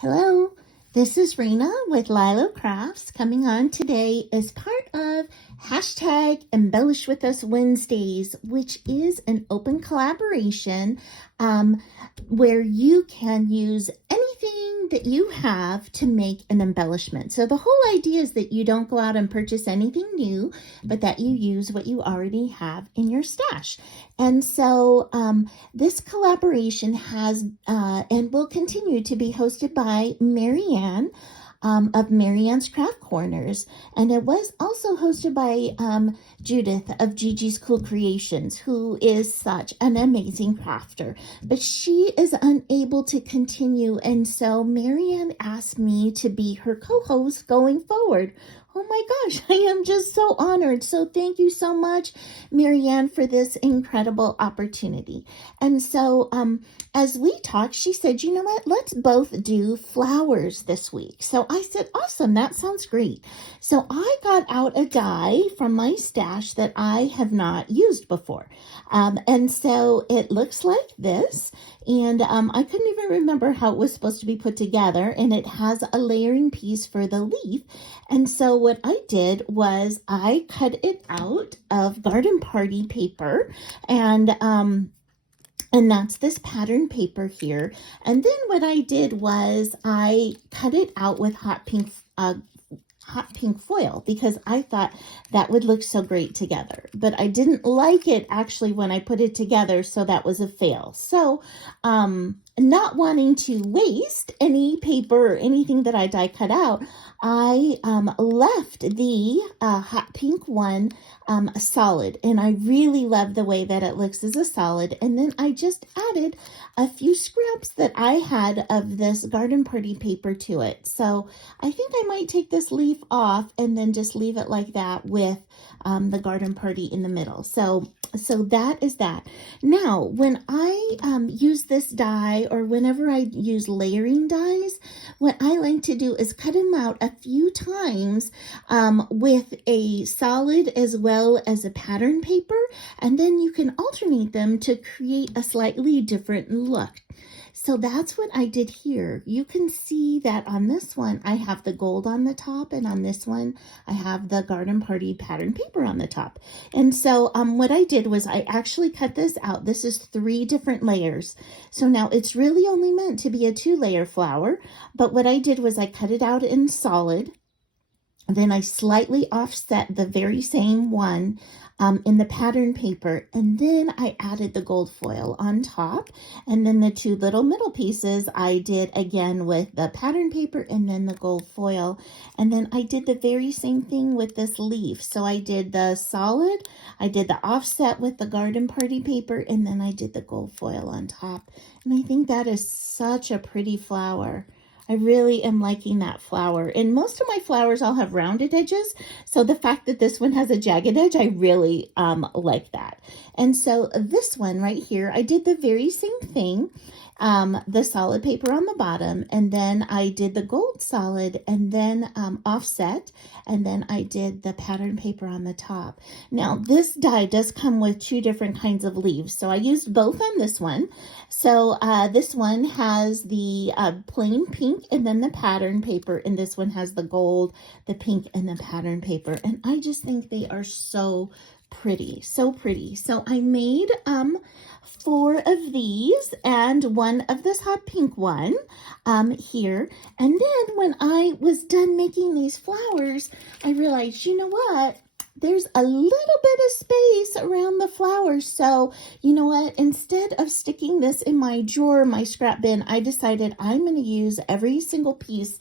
Hello, this is Rena with Lylocrafts coming on today as part of hashtag Embellish With Us Wednesdays, which is an open collaboration where you can use anything that you have to make an embellishment. So the whole idea is that you don't go out and purchase anything new, but that you use what you already have in your stash. And so this collaboration has and will continue to be hosted by Mariann of Mariann's Craft Corners, and it was also hosted by Judith of Gigiscoolcreations, who is such an amazing crafter, but she is unable to continue, and so Mariann asked me to be her co-host going forward. Oh my gosh, I am just so honored. So thank you so much, Mariann, for this incredible opportunity. And so as we talked, she said, you know what, let's both do flowers this week. So I said, awesome, that sounds great. So I got out a die from my stash that I have not used before. And so it looks like this. And I couldn't even remember how it was supposed to be put together. And it has a layering piece for the leaf. And so what I did was I cut it out of Garden Party paper, and that's this pattern paper here. And then what I did was I cut it out with hot pink foil because I thought that would look so great together. But I didn't like it actually when I put it together, so that was a fail. So not wanting to waste any paper or anything that I die cut out, I left the hot pink one solid, and I really love the way that it looks as a solid. And then I just added a few scraps that I had of this Garden Party paper to it. So I think I might take this leaf off and then just leave it like that with the Garden Party in the middle. So that is that. Now, when I use this die, or whenever I use layering dies, what I like to do is cut them out a few times with a solid as well as a pattern paper, and then you can alternate them to create a slightly different look. So that's what I did here. You can see that on this one, I have the gold on the top, and on this one, I have the Garden Party pattern paper on the top. And so what I did was I actually cut this out. This is 3 different layers. So now it's really only meant to be a 2-layer flower, but what I did was I cut it out in solid. Then I slightly offset the very same one in the pattern paper, and then I added the gold foil on top, and then the 2 little middle pieces I did again with the pattern paper and then the gold foil. And then I did the very same thing with this leaf. So I did the solid, I did the offset with the Garden Party paper, and then I did the gold foil on top. And I think that is such a pretty flower. I really am liking that flower. And most of my flowers all have rounded edges. So the fact that this one has a jagged edge, I really like that. And so this one right here, I did the very same thing. The solid paper on the bottom, and then I did the gold solid, and then offset, and then I did the pattern paper on the top. Now this die does come with 2 different kinds of leaves, so I used both on this one. So this one has the plain pink and then the pattern paper, and this one has the gold, the pink, and the pattern paper, and I just think they are so pretty, so pretty. So I made 4 of these and 1 of this hot pink one here. And then when I was done making these flowers, I realized, you know what? There's a little bit of space around the flowers. So, you know what? Instead of sticking this in my drawer, my scrap bin, I decided I'm going to use every single piece,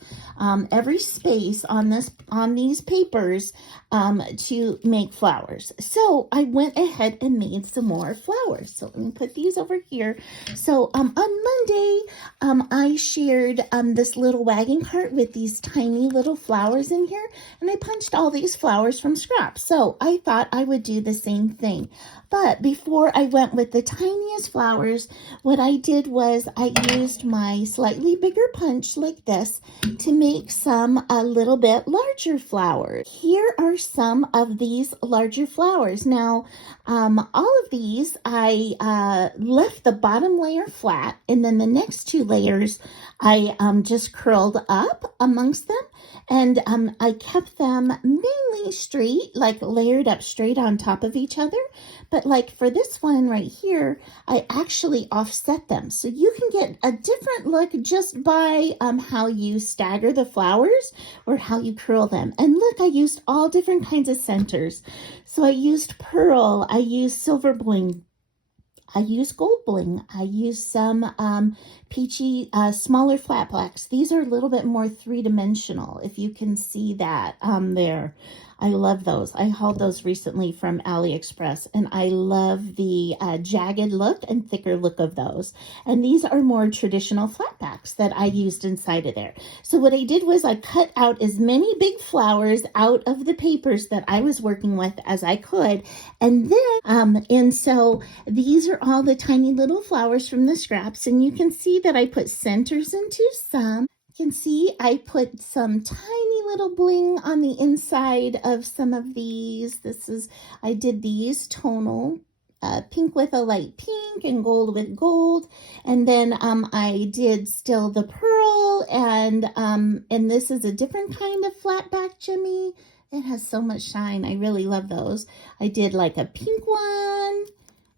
every space on these papers to make flowers. So I went ahead and made some more flowers. So let me put these over here. So on Monday, I shared this little wagon cart with these tiny little flowers in here, and I punched all these flowers from scraps. So I thought I would do the same thing. But before I went with the tiniest flowers, what I did was I used my slightly bigger punch like this to make some a little bit larger flowers. Here are some of these larger flowers. Now, all of these, I left the bottom layer flat, and then the next two layers, I just curled up amongst them, and I kept them mainly straight, like layered up straight on top of each other. But like for this one right here, I actually offset them. So you can get a different look just by how you stagger the flowers or how you curl them. And look, I used all different kinds of centers. So I used pearl, I used silver bling, I use gold bling. I use some peachy, smaller flat blacks. These are a little bit more three-dimensional, if you can see that there. I love those. I hauled those recently from AliExpress, and I love the jagged look and thicker look of those. And these are more traditional flat backs that I used inside of there. So what I did was I cut out as many big flowers out of the papers that I was working with as I could. And then, and so these are all the tiny little flowers from the scraps. And you can see that I put centers into some. You can see I put some tiny little bling on the inside of some of these. I did these tonal, pink with a light pink and gold with gold. And then I did still the pearl, and this is a different kind of flat back jimmy. It has so much shine. I really love those. I did like a pink one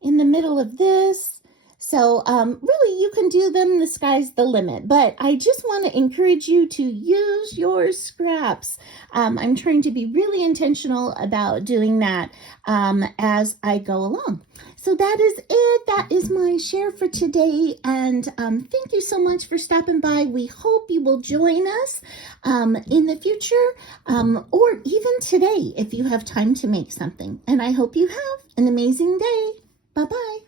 in the middle of this. So really, you can do them. The sky's the limit. But I just want to encourage you to use your scraps. I'm trying to be really intentional about doing that as I go along. So that is it. That is my share for today. And thank you so much for stopping by. We hope you will join us in the future or even today if you have time to make something. And I hope you have an amazing day. Bye-bye.